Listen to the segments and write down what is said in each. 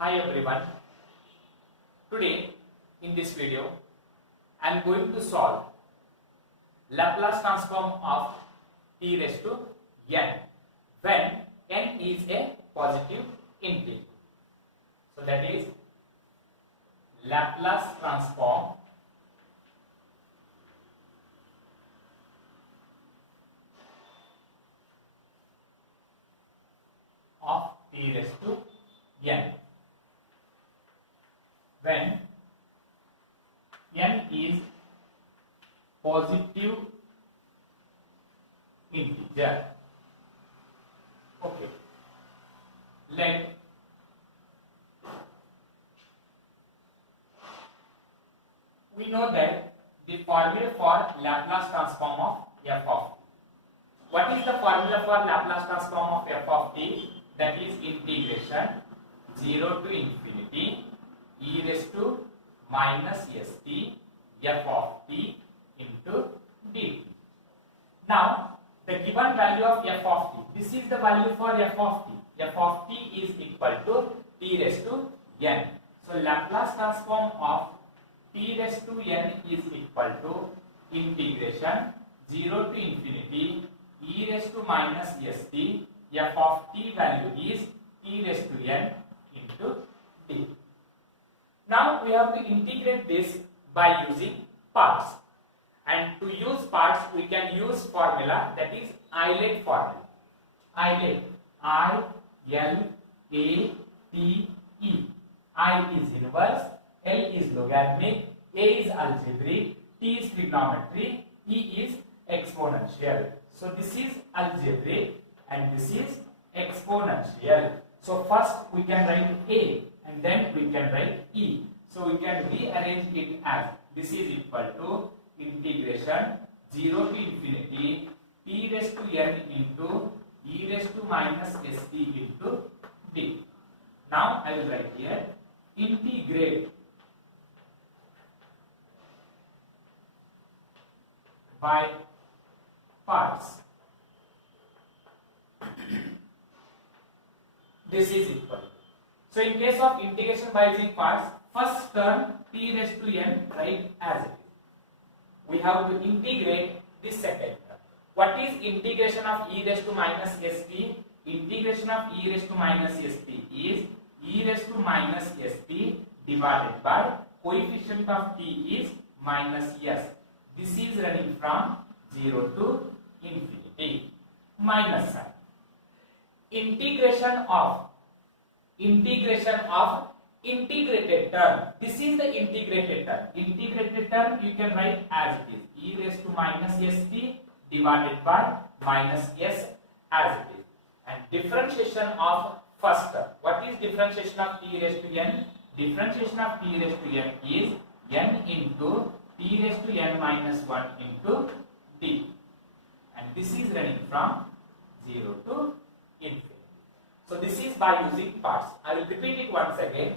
Hi everyone. Today in this video I am going to solve Laplace transform of t raised to n when n is a positive integer. So that is Laplace transform of t raised to n when n is positive integer. Okay, let we know that the formula for Laplace transform of f of t. What is the formula for Laplace transform of f of t? That is integration 0 to infinity e raised to minus st f of t into dt. Now the given value of f of t, this is the value for f of t. F of t is equal to t raised to n. So Laplace transform of t raised to n is equal to integration 0 to infinity e raised to minus st f of t value is t raised to n into d. Now we have to integrate this by using parts, and to use parts we can use formula, that is Euler formula. Euler, I L A T E. I is inverse, L is logarithmic, A is algebraic, T is trigonometry, E is exponential. So this is algebraic and this is exponential. So first we can write A and then we can write E. So we can rearrange it as this is equal to integration 0 to infinity t raised to n into e raised to minus st into d. Now I will write here integrate by parts. This is equal. So in case of integration by using parts, first term t raised to n write as it is. We have to integrate this second term. What is integration of e raised to minus st? Integration of e raised to minus st is e raised to minus st divided by coefficient of t is minus s. This is running from 0 to infinity. Minus sign. Integration of integrated term. This is the integrated term. Integrated term you can write as it is e raised to minus st divided by minus s as it is. And differentiation of first term. What is differentiation of t raised to n? Differentiation of t raised to n is n into t raised to n minus 1 into d. And this is running from 0 to infinity. So this is by using parts. I will repeat it once again.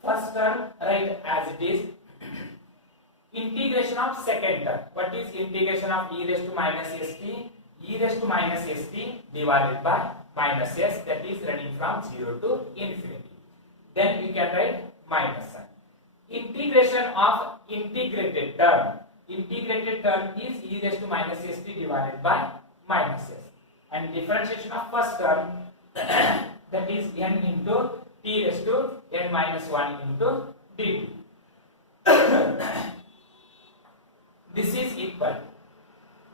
First term write as it is. Integration of second term. What is integration of e raised to minus st? E raised to minus st divided by minus s, that is running from 0 to infinity. Then we can write minus sign. Integration of integrated term. Integrated term is e raised to minus st divided by minus s. And differentiation of first term that is n into t raised to n minus 1 into dt. This is equal.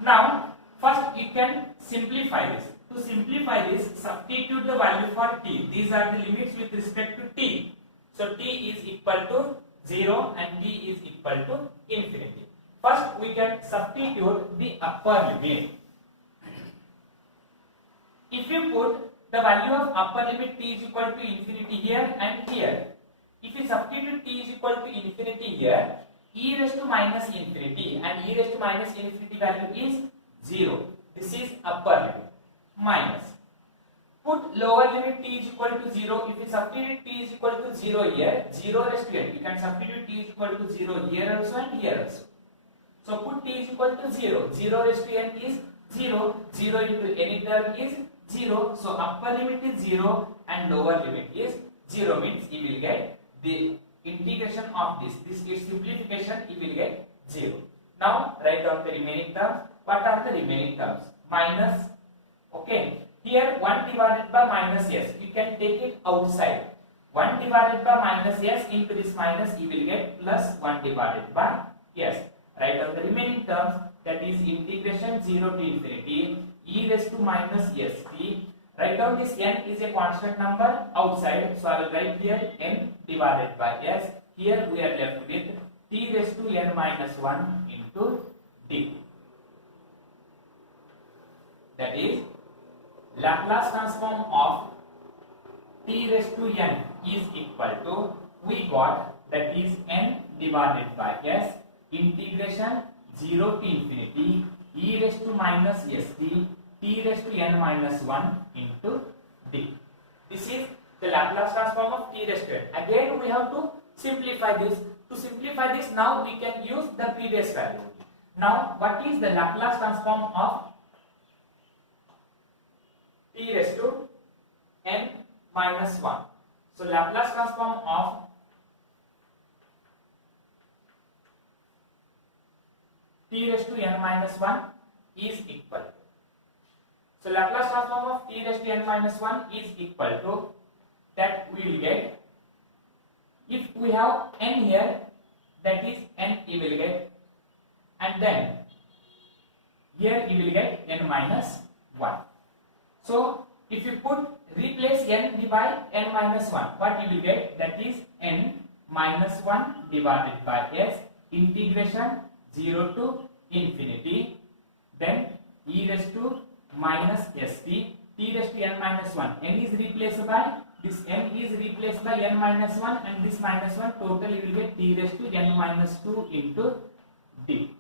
Now first you can simplify this. To simplify this, substitute the value for t. These are the limits with respect to t. So t is equal to 0 and t is equal to infinity. First we can substitute the upper limit. If you put the value of upper limit t is equal to infinity here and here, if you substitute t is equal to infinity here, e raised to minus infinity and e raised to minus infinity value is 0. This is upper limit. Minus. Put lower limit t is equal to 0. If you substitute t is equal to 0 here, 0 raised to n. You can substitute t is equal to 0 here also and here also. So put t is equal to 0. 0 raised to n is 0. 0 into any term is 0. So upper limit is 0 and lower limit is 0 means you will get the integration of this is simplification, you will get 0. Now write down the remaining terms. What are the remaining terms? Minus, okay, here 1 divided by minus s, you can take it outside. 1 divided by minus s into this minus, you will get plus 1 divided by s. Write down the remaining terms, that is integration 0 to infinity e raised to minus st. Write down this n is a constant number outside, so I will write here n divided by s. Here we are left with t raised to n minus 1 into d. That is Laplace transform of t raised to n is equal to, we got, that is n divided by s integration 0 to infinity e raised to minus st t raised to n minus 1 into d. This is the Laplace transform of t raised to n. Again we have to simplify this. To simplify this, now we can use the previous value. Now what is the Laplace transform of t raised to n minus 1? So Laplace transform of t raised to n minus 1 is equal. So Laplace transform of t raised to n minus 1 is equal to, that we will get, if we have n here, that is n you will get, and then here you will get n minus 1. So if you replace n by n minus 1, what you will get, that is n minus 1 divided by s integration 0 to infinity, then e raised to minus st t raised to n minus 1. N is replaced by, this n is replaced by n minus 1 and this minus 1, total you will get t raised to n minus 2 into d.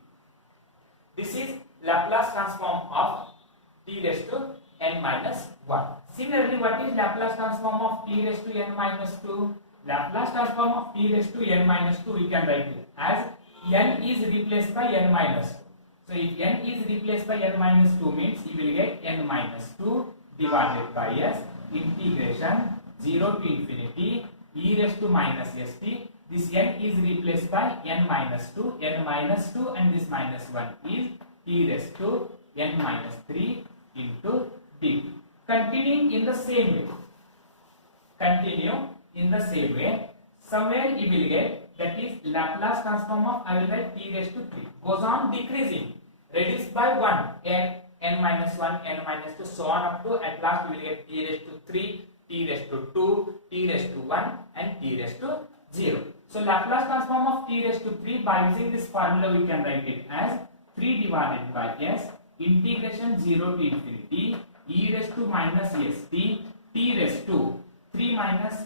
This is Laplace transform of t raised to n minus 1. Similarly, what is Laplace transform of t raised to n minus 2? Laplace transform of t raised to n minus 2 we can write it as n is replaced by n minus 2. So if n is replaced by n minus 2 means you will get n minus 2 divided by s integration 0 to infinity e raised to minus st. This n is replaced by n minus 2 and this minus 1 is t raised to n minus 3 into d. Continuing in the same way. Somewhere you will get, that is Laplace transform of, I will write t raised to 3, goes on decreasing, reduced by 1, n minus 1, n minus 2, so on up to, at last we will get t raised to 3, t raised to 2, t raised to 1 and t raised to 0. So Laplace transform of t raised to 3, by using this formula we can write it as 3 divided by s integration 0 to infinity e raised to minus st t raised to 3 minus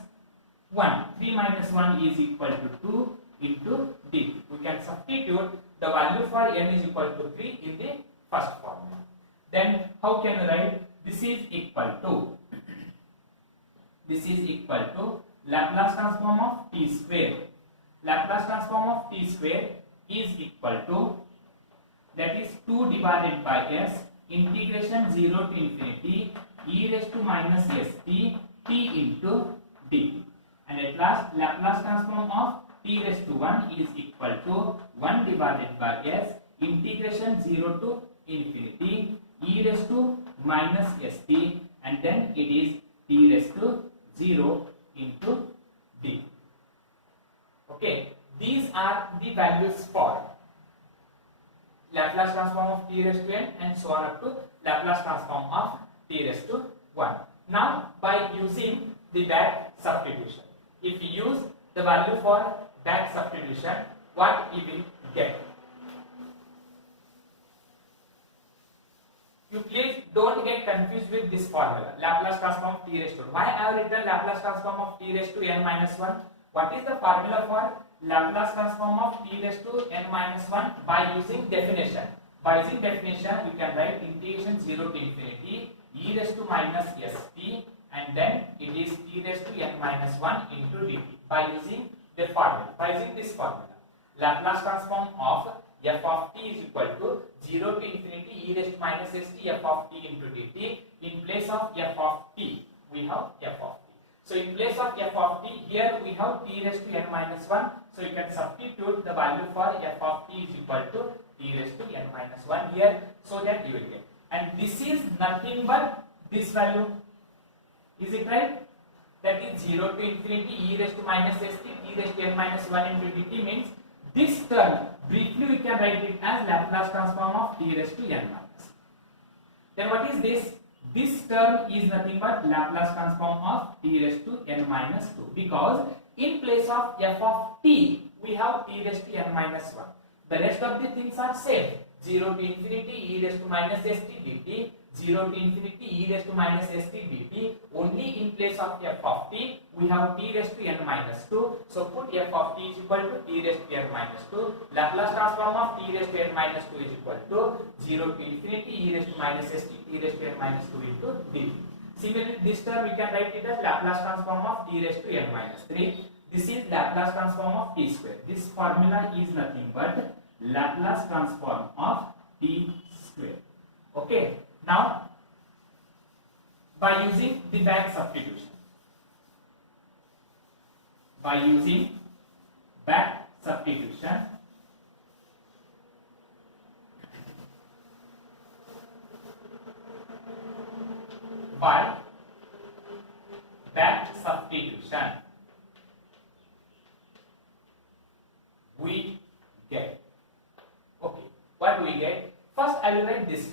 1. 3 minus 1 is equal to 2 into d. We can substitute the value for n is equal to 3 in the first formula. Then how can you write? This is equal to Laplace transform of t square. Laplace transform of t square is equal to, that is 2 divided by s integration 0 to infinity e raised to minus st t into d. And at last Laplace transform of t raised to 1 is equal to 1 divided by s integration 0 to infinity e raised to minus st and then it is t raised to 0 into d. Okay, these are the values for Laplace transform of t raised to n and so on up to Laplace transform of t raised to 1. Now by using the back substitution, if you use the value for back substitution, what you will get? You please don't get confused with this formula, Laplace transform of t raised to 1. Why I have written Laplace transform of t raised to n minus 1? What is the formula for Laplace transform of t raised to n minus 1? By using definition. By using definition, you can write integration 0 to infinity e raised to minus st and then it is t raised to n minus 1 into dt. By using the formula, by using this formula, Laplace transform of f of t is equal to 0 to infinity e raised to minus st f of t into dt. In place of f of t, we have f of t. So So in place of f of t, here we have t raised to n minus 1. So you can substitute the value for f of t is equal to t raised to n minus 1 here, so that you will get. And this is nothing but this value. Is it right? That is 0 to infinity e raised to minus st t raised to n minus 1 into dt means this term, briefly we can write it as Laplace transform of t raised to n minus. Then what is this? This term is nothing but Laplace transform of t raised to n minus 2, because in place of f of t we have t raised to n minus 1. The rest of the things are same. 0 to infinity e raised to minus st dt, 0 to infinity e raised to minus st dt. Only in place of f of t we have t raised to n minus 2. So put f of t is equal to t raised to n minus 2. Laplace transform of t raised to n minus 2 is equal to 0 to infinity e raised to minus st t raised to n minus 2 into dt. Similarly, this term we can write it as Laplace transform of t raised to n minus 3. This is Laplace transform of t square. This formula is nothing but Laplace transform of t square. Okay. Now, by using the back substitution, by using back substitution, we get, okay, what do we get? First I will write this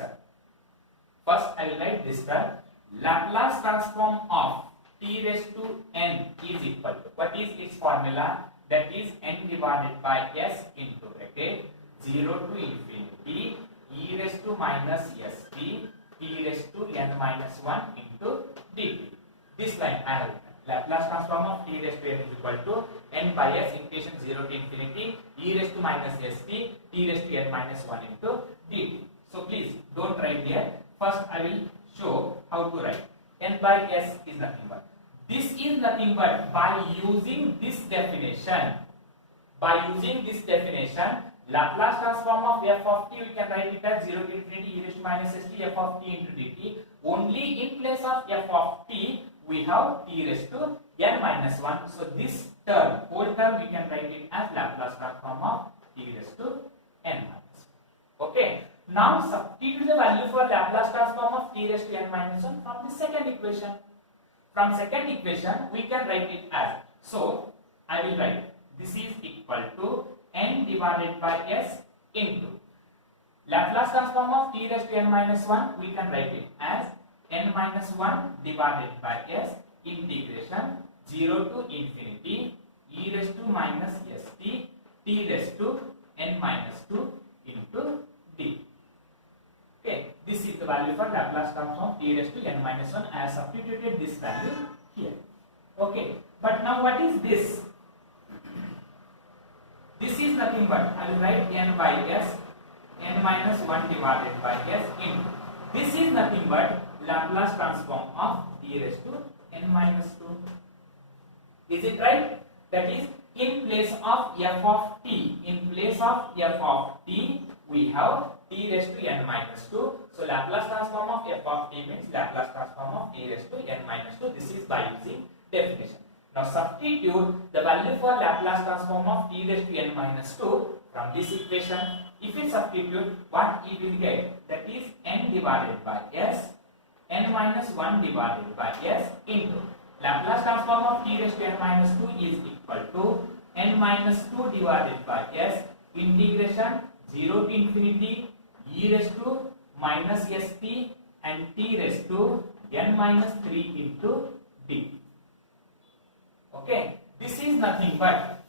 term. Laplace transform of t raised to n is equal to, what is its formula? That is n divided by s into bracket 0 to infinity e raised to minus st t raised to n minus 1 into dt. This line I have written. Laplace transform of t raised to n is equal to n by s integration 0 to infinity e raised to minus st t raised to n minus 1 into dt. So please don't write here. First I will show how to write. N by s is nothing but, this is nothing but by using this definition. Laplace transform of f of t we can write it as 0 to infinity e raised to minus st f of t into dt. Only in place of f of t we have t raised to n minus 1. So this term, whole term we can write it as Laplace transform of t raised to n minus 1. Okay. Now substitute the value for Laplace transform of t raised to n minus 1 from the second equation. From second equation we can write it as, so I will write this is equal to n divided by s into Laplace transform of t raised to n minus 1 we can write it as n minus 1 divided by s integration 0 to infinity e raised to minus st t raised to n minus 2 into d. Okay, this is the value for Laplace transform t raised to n minus 1. I have substituted this value here. Okay, but now what is this? This is nothing but, I will write n by s, n minus 1 divided by s into, this is nothing but Laplace transform of t raised to n minus 2. Is it right? That is, in place of f of t, we have t raised to n minus 2. So Laplace transform of f of t means Laplace transform of t raised to n minus 2. This is by using definition. Now substitute the value for Laplace transform of t raised to n minus 2 from this equation. If you substitute, what you will get? That is n divided by s, n minus 1 divided by s into Laplace transform of t raised to n minus 2 is equal to n minus 2 divided by s integration 0 to infinity e raised to minus st and t raised to n minus 3 into d. Okay, this is nothing but,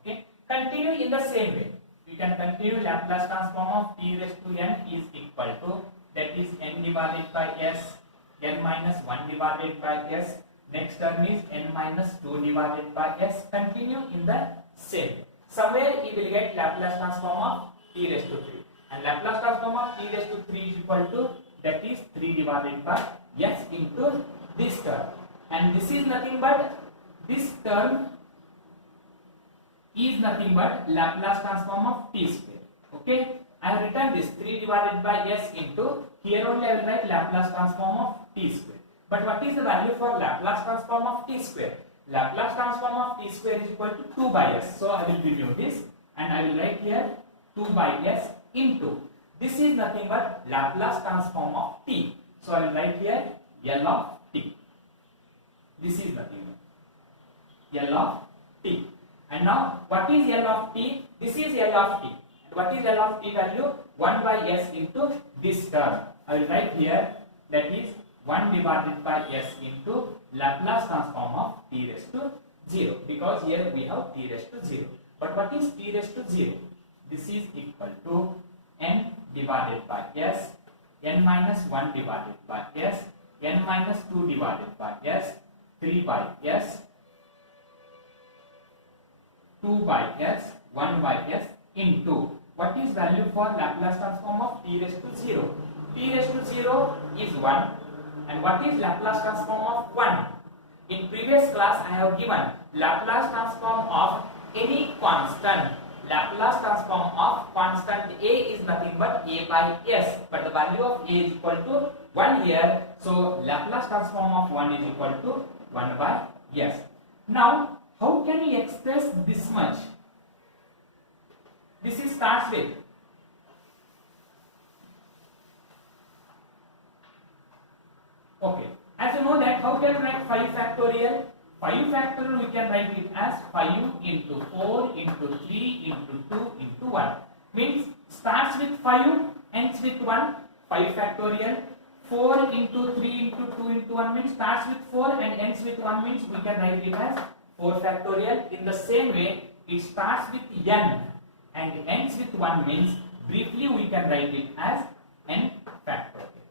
okay, continue in the same way. We can continue. Laplace transform of t raised to n is equal to, that is n divided by s, n minus 1 divided by s. Next term is n minus 2 divided by s. Continue in the same. Somewhere you will get Laplace transform of t raised to 3. And Laplace transform of t raised to 3 is equal to, that is 3 divided by s into this term. And this is nothing but, this term is nothing but Laplace transform of t square. Okay. I have written this 3 divided by s into, here only I will write Laplace transform of t square. But what is the value for Laplace transform of t square? Laplace transform of t square is equal to 2 by s. So I will remove this and I will write here 2 by s into, this is nothing but Laplace transform of t. So I will write here L of t. This is nothing but L of t. And now what is L of t? This is L of t. And what is L of t value? 1 by s into this term. I will write here, that is 1 divided by s into Laplace transform of t raised to 0, because here we have t raised to 0. But what is t raised to 0? This is equal to n divided by s, n minus 1 divided by s, n minus 2 divided by s, 3 by s, 2 by s, 1 by s into, what is value for Laplace transform of t raised to 0? T raised to 0 is 1. And what is Laplace transform of 1? In previous class I have given Laplace transform of any constant. Laplace transform of constant a is nothing but a by s, but the value of a is equal to 1 here. So Laplace transform of 1 is equal to 1 by s. Now how can we express this much? This is starts with, okay, as you know that how can we write 5 factorial? 5 factorial we can write it as 5 into 4 into 3 into 2 into 1. Means starts with 5, ends with 1, 5 factorial. 4 into 3 into 2 into 1 means starts with 4 and ends with 1 means we can write it as 4 factorial. In the same way, it starts with n and ends with 1 means briefly we can write it as n factorial.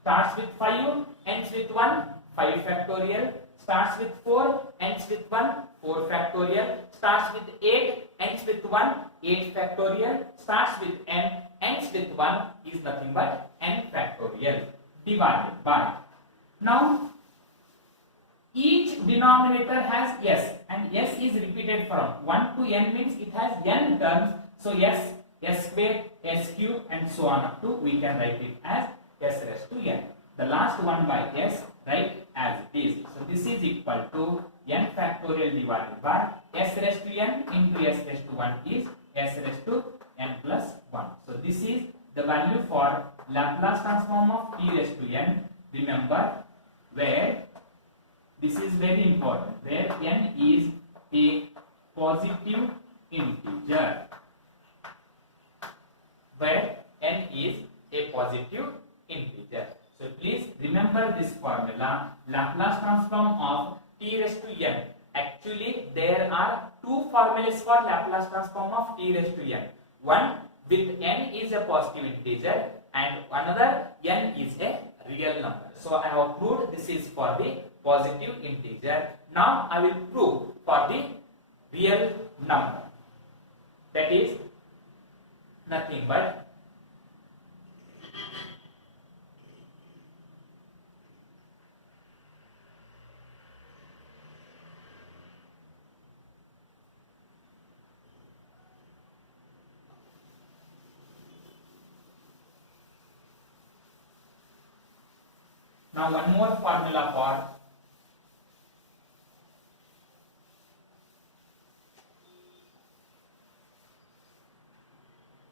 Starts with 5, ends with 1, 5 factorial. Starts with 4, ends with 1, 4 factorial. Starts with 8, ends with 1, 8 factorial. Starts with n, ends with 1 is nothing but n factorial divided by. Now each denominator has s and s is repeated from 1 to n means it has n terms. So s, s square, s cube and so on up to we can write it as s raised to n. The last one by s write as it is. So this is equal to n factorial divided by s raised to n into s raised to 1 is s raised to n plus 1. So this is the value for Laplace transform of t raised to n. Remember, where this is very important, where n is a positive integer. Where n is a positive integer. So please remember this formula, Laplace transform of t raised to n. Actually, there are two formulas for Laplace transform of t raised to n. One with n is a positive integer and another n is a real number. So I have proved this is for the positive integer. Now I will prove for the real number. That is nothing but now one more formula for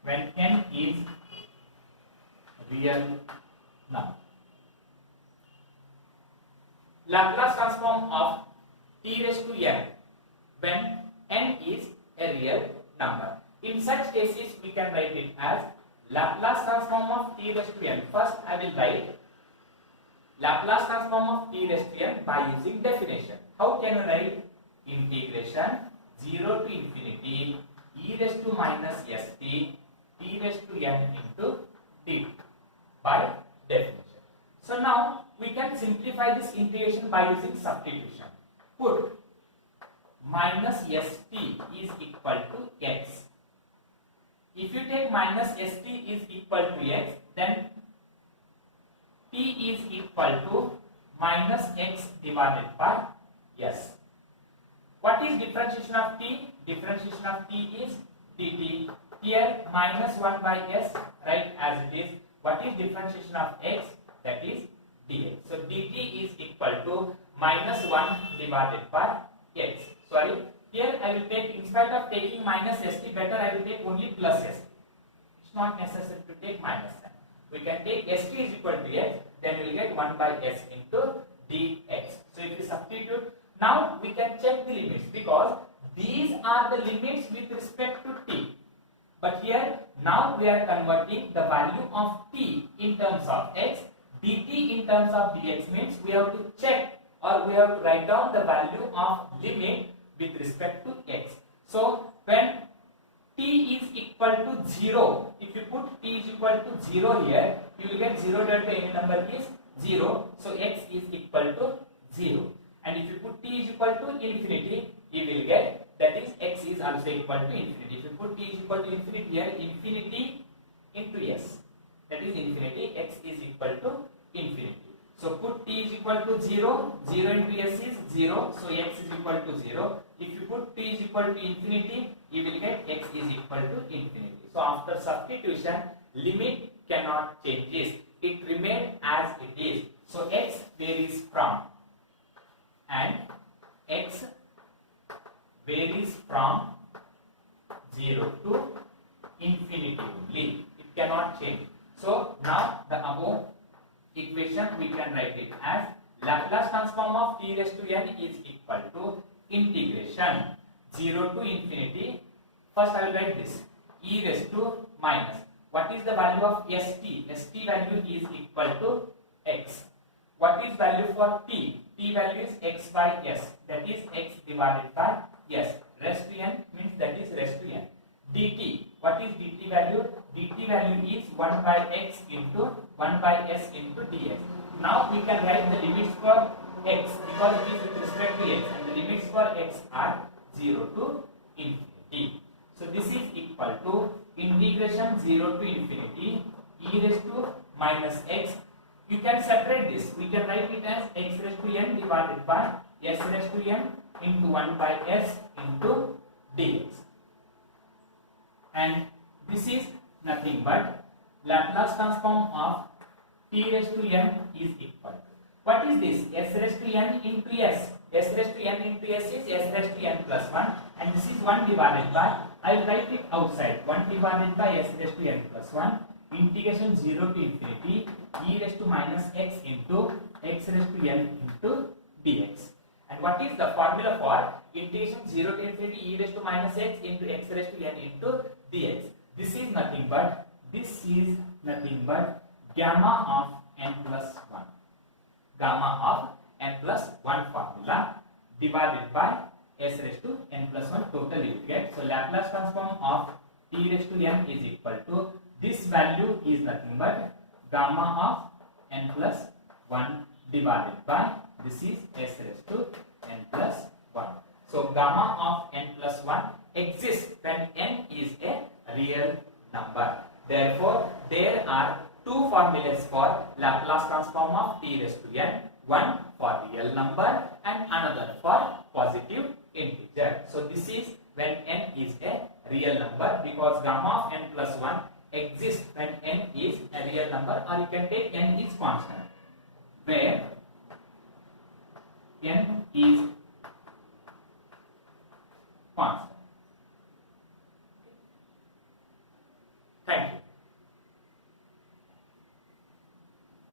when n is real number. Laplace transform of t raised to n when n is a real number. In such cases, we can write it as Laplace transform of t raised to n. First, I will write Laplace transform of t raised to n by using definition. How can you write? Integration 0 to infinity e raised to minus st t raised to n into dt by definition. So now we can simplify this integration by using substitution. Put minus st is equal to x. If you take minus st is equal to x, then t is equal to minus x divided by s. What is differentiation of t? Differentiation of t is dt here minus 1 by s, right, as it is. What is differentiation of x? That is dx. So dt is equal to minus 1 divided by x. Sorry, here I will take, in spite of taking minus st, better I will take only plus st. It's not necessary to take minus sign. We can take st is equal to x, then we will get 1 by s into dx. So if we substitute, now we can check the limits, because these are the limits with respect to t. But here now we are converting the value of t in terms of x, dt in terms of dx, means we have to check, or we have to write down the value of limit with respect to x. So when t is equal to 0, if you put t is equal to 0 here, you will get 0 divided by any number is 0. So x is equal to 0. And if you put t is equal to infinity, you will get, that is x is also equal to infinity. If you put t is equal to infinity here, infinity into s, that is infinity, x is equal to infinity. So put t is equal to 0, 0 into s is 0, so x is equal to 0. If you put t is equal to infinity, you will get x is equal to infinity. So after substitution, limit cannot changes, it remains as it is. So x varies from, and x varies from 0 to infinity only, it cannot change. So now the above equation we can write it as Laplace transform of t raised to n is equal to integration 0 to infinity. First I will write this, e raised to minus, what is the value of st? St value is equal to x. What is value for t? T value is x by s, that is x divided by s. Raised to n means that is raised to n. dt, what is dt value? Dt value is 1 by x into 1 by s into dx. Now we can write the limits for x, because it is with respect to x, and the limits for x are 0 to infinity. So this is equal to integration 0 to infinity e raised to minus x. You can separate this, we can write it as x raised to n divided by s raised to n into 1 by s into dx. And this is nothing but Laplace transform of t raised to n is equal to, what is this? S raised to n into s. S raised to n into s is s raised to n plus 1, and this is 1 divided by, I will write it outside, 1 divided by s raised to n plus 1 integration 0 to infinity e raised to minus x into x raised to n into dx. And what is the formula for integration 0 to infinity e raised to minus x into x raised to n into dx? This is nothing but gamma of n plus 1. Gamma of n plus 1 formula divided by s raised to n plus 1 total you get. So Laplace transform of t raised to n is equal to, this value is nothing but gamma of n plus 1 divided by, this is s raised to n plus 1. So gamma of n plus 1 exists when n is a real number. Therefore, there are two formulas for Laplace transform of t raised to n, one for real number and another for positive integer. So this is when n is a real number, because gamma of n plus 1 exists when n is a real number, or you can take n is constant, where n is constant.